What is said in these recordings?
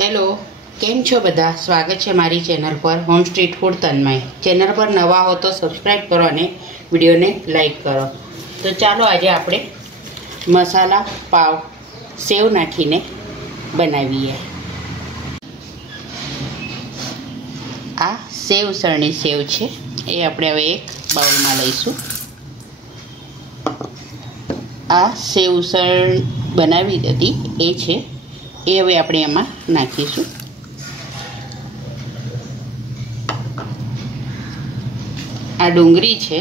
Hello केम छो बधा स्वागत है मारी चेनल पर होम स्ट्रीट फूड तन्मय। चेनल पर नवा हो तो सब्सक्राइब करो और विडियो ने लाइक करो। तो चलो आज आपणे मसाला पाव सेव नाखीने बनावीए। आ सेव उसळनी सेव छे ए आपणे हवे एक बाउल में लईशुं। आ सेव उसळ बनावी हती ए छे ए हवे आपणे एमां नाखीशुं। आ डूंगरी छे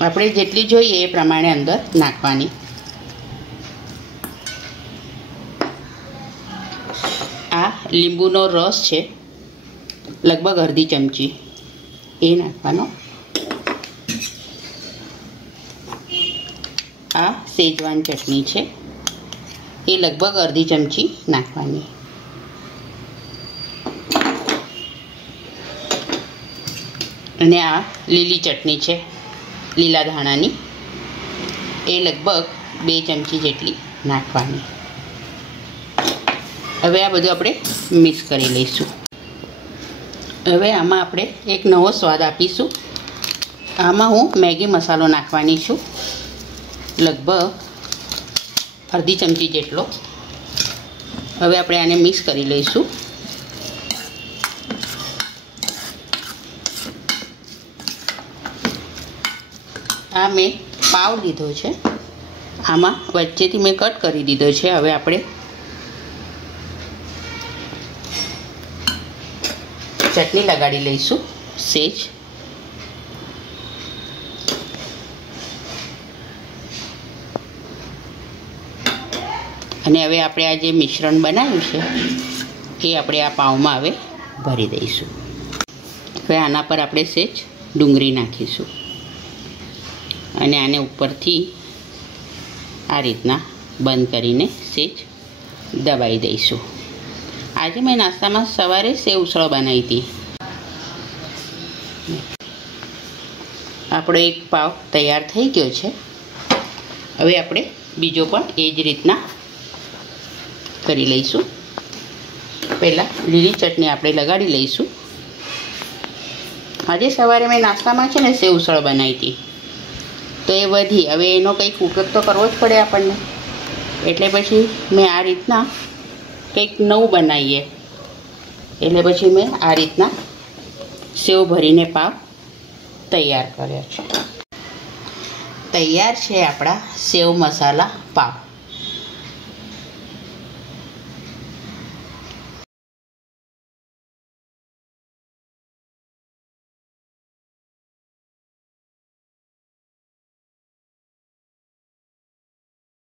आपणे जेटली जोईए ए प्रमाणे अंदर नाखवानी। आ લીંબુનો रस छे लगभग अर्धी चमची ए नाखवानो। आ सेजवान चटनी छे ए लगभग अर्धी चमची नाखवानी। अने आ लीली चटनी छे लीला धाणानी ए लगभग 2 चमची जेटली नाखवानी। हवे आ बधुं आपणे मिक्स करी लईशुं। हवे आमां आपणे एक नवो स्वाद आपीशुं। आमां हूँ मैगी मसालो नाखवानी छुं लगभग अर्धी चमची जेटलो। हवे आपणे आने मिक्स करी लईशुं। आ मैं पाव लीधो छे आमां वच्चेथी मैं कट करी दीधो छे। हवे आपणे चटनी लगाड़ी लईशुं सेज। अने हवे आपणे आ जे मिश्रण बनाव्युं छे ए आपणे आ पावमां हवे भरी दईशुं। हवे आना पर आपणे सेज डूंगरी नाखीशुं अने आने उपरथी आ रीतना बंद करीने सेज दबाई दईशुं। आज मैं नास्ता में सवारे सेव उसळ बनाई थी। आपणो एक पाव तैयार थई गयो छे। हवे आपणे बीजो पण ए ज रीतना करी लईशुं। पहला लीली चटनी आपणे लगाड़ी लईशुं। आज सवारे मैं नास्ता में छे ने सेव उसळ बनाई थी तो ए वधी। हवे एनो कंईक उपयोग तो करवो ज पड़े आपणने एटले पछी मैं आ रीतना कंईक नवुं बनावीए एटले पछी मैं आ रीतना सेव भरीने पाव तैयार कर्यो छे। तैयार छे आपणा सेव मसाला पाव।